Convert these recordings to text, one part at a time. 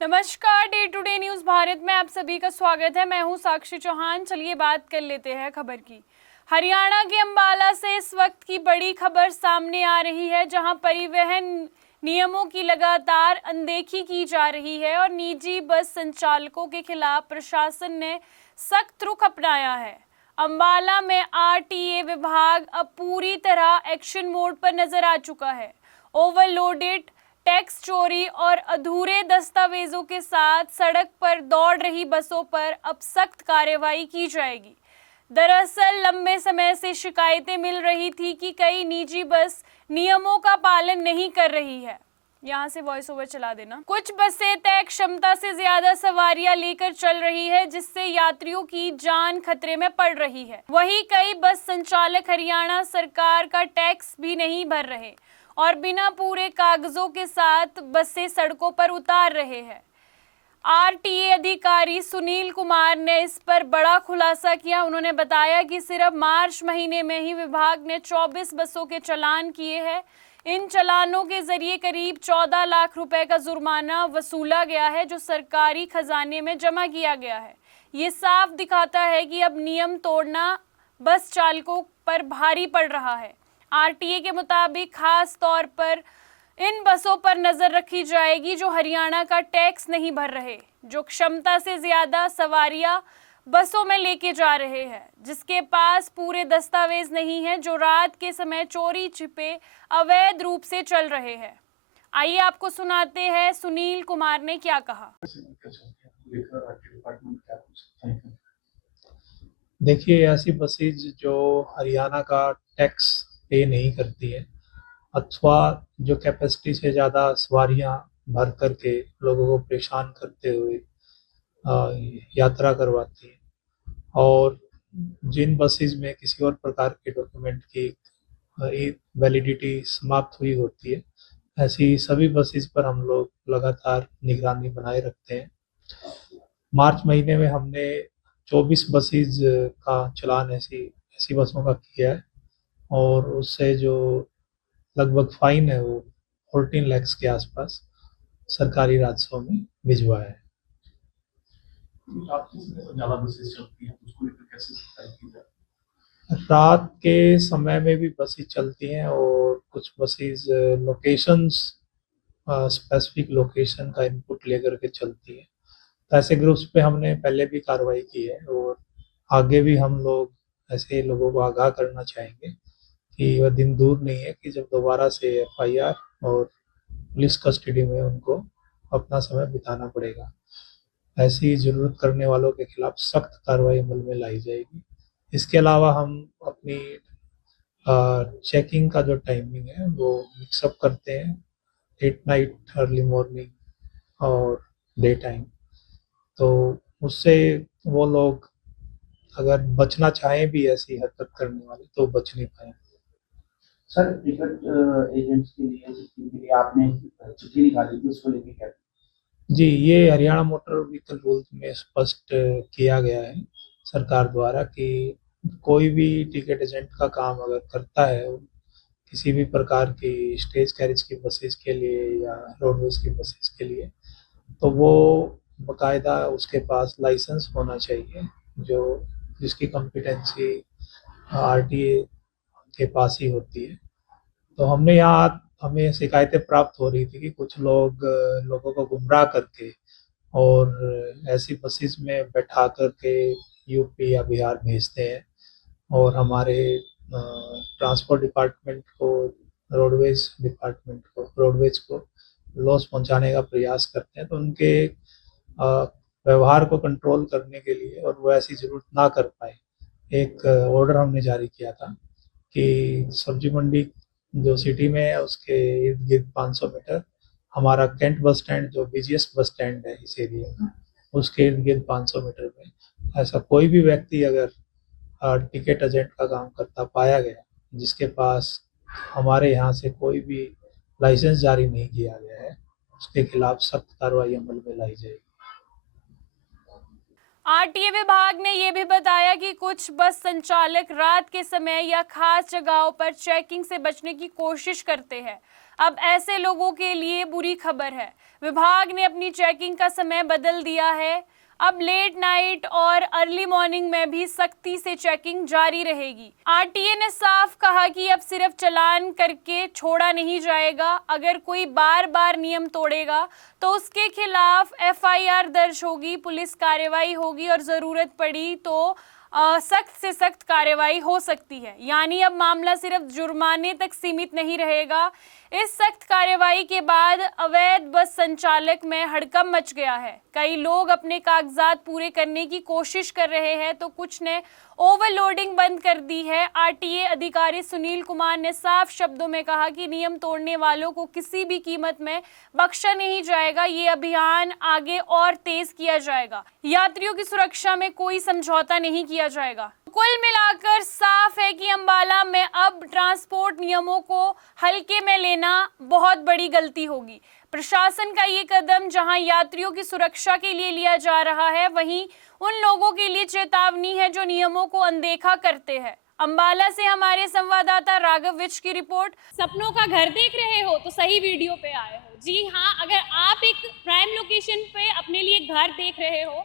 नमस्कार, day to day news Bharat में आप सभी का स्वागत है। मैं हूं साक्षी चौहान। चलिए बात कर लेते हैं खबर की। हरियाणा के अंबाला से इस वक्त की बड़ी खबर सामने आ रही है, जहां परिवहन नियमों की लगातार अनदेखी की जा रही है और निजी बस संचालकों के खिलाफ प्रशासन ने सख्त रुख अपनाया है। अंबाला में आरटीए विभाग अब पूरी तरह एक्शन मोड पर नजर आ चुका है। ओवरलोडेड टैक्स चोरी और अधूरे दस्तावेजों के साथ सड़क पर दौड़ रही बसों पर अब सख्त कार्रवाई की जाएगी। दरअसल लंबे समय से शिकायतें मिल रही थी कि कई निजी बस नियमों का पालन नहीं कर रही है। यहाँ से वॉइस ओवर चला देना। कुछ बसें तय क्षमता से ज्यादा सवारियां लेकर चल रही है, जिससे यात्रियों की जान खतरे में पड़ रही है। वहीं कई बस संचालक हरियाणा सरकार का टैक्स भी नहीं भर रहे और बिना पूरे कागजों के साथ बसें सड़कों पर उतार रहे हैं। आरटीए अधिकारी सुनील कुमार ने इस पर बड़ा खुलासा किया। उन्होंने बताया कि सिर्फ मार्च महीने में ही विभाग ने 24 बसों के चालान किए हैं। इन चालानों के जरिए करीब 14 लाख रुपए का जुर्माना वसूला गया है, जो सरकारी खजाने में जमा किया गया है। ये साफ दिखाता है कि अब नियम तोड़ना बस चालकों पर भारी पड़ रहा है। आरटीए के मुताबिक खास तौर पर इन बसों पर नजर रखी जाएगी जो हरियाणा का टैक्स नहीं भर रहे, जो क्षमता से ज्यादा सवारियां बसों में लेके जा रहे हैं, जिसके पास पूरे दस्तावेज नहीं है, जो रात के समय चोरी छिपे अवैध रूप से चल रहे हैं। आइए आपको सुनाते हैं सुनील कुमार ने क्या कहा। देखिए, ऐसी बसेज जो हरियाणा का टैक्स पे नहीं करती है अथवा जो कैपेसिटी से ज़्यादा सवारियां भर करके लोगों को परेशान करते हुए यात्रा करवाती है और जिन बसेज में किसी और प्रकार के डॉक्यूमेंट की वैलिडिटी समाप्त हुई होती है, ऐसी सभी बसेज पर हम लोग लगातार निगरानी बनाए रखते हैं। मार्च महीने में हमने 24 बसेज का चलान ऐसी ऐसी बसों का किया है और उससे जो लगभग फाइन है वो 14 लाख के आसपास सरकारी राजस्व में भिजवाया है। ज्यादा बसेस चलती हैं, उसको लेकर कैसे सफाई की जाए? रात के समय में भी बसें चलती हैं और कुछ बसेस लोकेशंस स्पेसिफिक लोकेशन का इनपुट लेकर के चलती है। तो ऐसे ग्रुप्स पे हमने पहले भी कार्रवाई की है और आगे भी हम लोग ऐसे लोगों को आगाह करना चाहेंगे कि वह दिन दूर नहीं है कि जब दोबारा से एफआईआर और पुलिस कस्टडी में उनको अपना समय बिताना पड़ेगा। ऐसी ज़रूरत करने वालों के खिलाफ सख्त कार्रवाई अमल में लाई जाएगी। इसके अलावा हम अपनी चेकिंग का जो टाइमिंग है वो मिक्सअप करते हैं, लेट नाइट, अर्ली मॉर्निंग और डे टाइम। तो उससे वो लोग अगर बचना चाहें भी ऐसी हरकत करने वाले तो बच नहीं पाए। सर, टिकट एजेंट्स के लिए जिसके लिए आपने चिट्ठी निकाली थी, उसको लेके क्या? जी, ये हरियाणा मोटर व्हीकल रूल्स में स्पष्ट किया गया है सरकार द्वारा कि कोई भी टिकट एजेंट का काम अगर करता है किसी भी प्रकार की स्टेज कैरिज की बसेस के लिए या रोडवेज की बसेस के लिए, तो वो बकायदा उसके पास लाइसेंस होना चाहिए जो जिसकी कॉम्पिटेंसी आरटीए के पास ही होती है। तो हमें शिकायतें प्राप्त हो रही थी कि कुछ लोग लोगों को गुमराह करके और ऐसी बसेस में बैठा करके यूपी या बिहार भेजते हैं और हमारे ट्रांसपोर्ट डिपार्टमेंट को रोडवेज को लॉस पहुंचाने का प्रयास करते हैं। तो उनके व्यवहार को कंट्रोल करने के लिए और वो ऐसी ज़रूरत ना कर पाए, एक ऑर्डर हमने जारी किया था कि सब्जी मंडी जो सिटी में है उसके इर्द गिर्द 500 मीटर, हमारा कैंट बस स्टैंड जो बिजिएस्ट बस स्टैंड है इस एरिया में, उसके इर्द गिर्द 500 मीटर में ऐसा कोई भी व्यक्ति अगर टिकट एजेंट का काम करता पाया गया जिसके पास हमारे यहाँ से कोई भी लाइसेंस जारी नहीं किया गया है, उसके खिलाफ सख्त कार्रवाई अमल में लाई जाएगी। आरटीए विभाग ने यह भी बताया कि कुछ बस संचालक रात के समय या खास जगहों पर चेकिंग से बचने की कोशिश करते हैं। अब ऐसे लोगों के लिए बुरी खबर है, विभाग ने अपनी चेकिंग का समय बदल दिया है। अब लेट नाइट और अर्ली मॉर्निंग में भी सख्ती से चेकिंग जारी रहेगी। आरटीए ने साफ कहा कि अब सिर्फ चालान करके छोड़ा नहीं जाएगा, अगर कोई बार बार नियम तोड़ेगा तो उसके खिलाफ एफआईआर दर्ज होगी, पुलिस कार्रवाई होगी और जरूरत पड़ी तो सख्त से सख्त कार्रवाई हो सकती है। यानी अब मामला सिर्फ जुर्माने तक सीमित नहीं रहेगा। इस सख्त कार्रवाई के बाद अवैध बस संचालक में हड़कंप मच गया है। कई लोग अपने कागजात पूरे करने की कोशिश कर रहे हैं तो कुछ ने ओवरलोडिंग बंद कर दी है। आरटीए अधिकारी सुनील कुमार ने साफ शब्दों में कहा कि नियम तोड़ने वालों को किसी भी कीमत में बख्शा नहीं जाएगा। ये अभियान आगे और तेज किया जाएगा। यात्रियों की सुरक्षा में कोई समझौता नहीं किया जाएगा। कुल मिलाकर साफ है कि अंबाला में अब ट्रांसपोर्ट नियमों को हल्के में लेना बहुत बड़ी गलती होगी। प्रशासन का ये कदम जहां यात्रियों की सुरक्षा के लिए लिया जा रहा है, वहीं उन लोगों के लिए चेतावनी है जो नियमों को अनदेखा करते हैं। अंबाला से हमारे संवाददाता राघव विज की रिपोर्ट। सपनों का घर देख रहे हो तो सही वीडियो पे आए हो। जी हाँ, अगर आप एक प्राइम लोकेशन पे अपने लिए घर देख रहे हो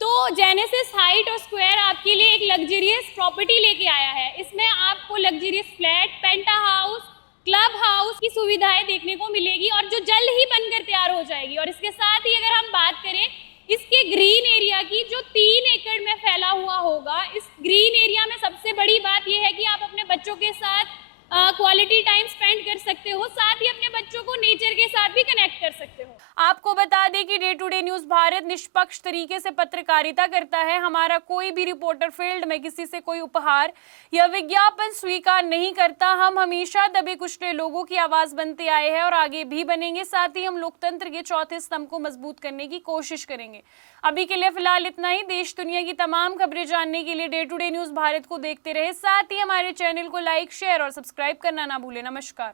तो जेनेसिस हाइट और स्क्वायर आपके लिए एक लग्जरियस प्रॉपर्टी लेके आया है। इसमें आपको लग्जरियस फ्लैट, पेंटा हाउस, क्लब हाउस की सुविधाएं देखने को मिलेगी और जो जल्द ही बनकर तैयार हो जाएगी। और इसके साथ ही अगर हम बात करें इसके ग्रीन एरिया की, जो 3 एकड़ में फैला हुआ होगा, इस ग्रीन एरिया में सबसे बड़ी बात यह है कि आप अपने बच्चों के साथ क्वालिटी टाइम स्पेंड कर सकते हो, साथ ही अपने बच्चों को नेचर के साथ भी कनेक्ट कर सकते हो। आपको बता दें कि day to day news Bharat निष्पक्ष तरीके से पत्रकारिता करता है। हमारा कोई भी रिपोर्टर फील्ड में किसी से कोई उपहार या विज्ञापन स्वीकार नहीं करता। हम हमेशा दबे कुचले लोगों की आवाज बनते आए हैं और आगे भी बनेंगे। साथ ही हम लोकतंत्र के चौथे स्तंभ को मजबूत करने की कोशिश करेंगे। अभी के लिए फिलहाल इतना ही। देश दुनिया की तमाम खबरें जानने के लिए day to day news Bharat को देखते रहे। साथ ही हमारे चैनल को लाइक, शेयर और सब्सक्राइब करना ना भूलें। नमस्कार।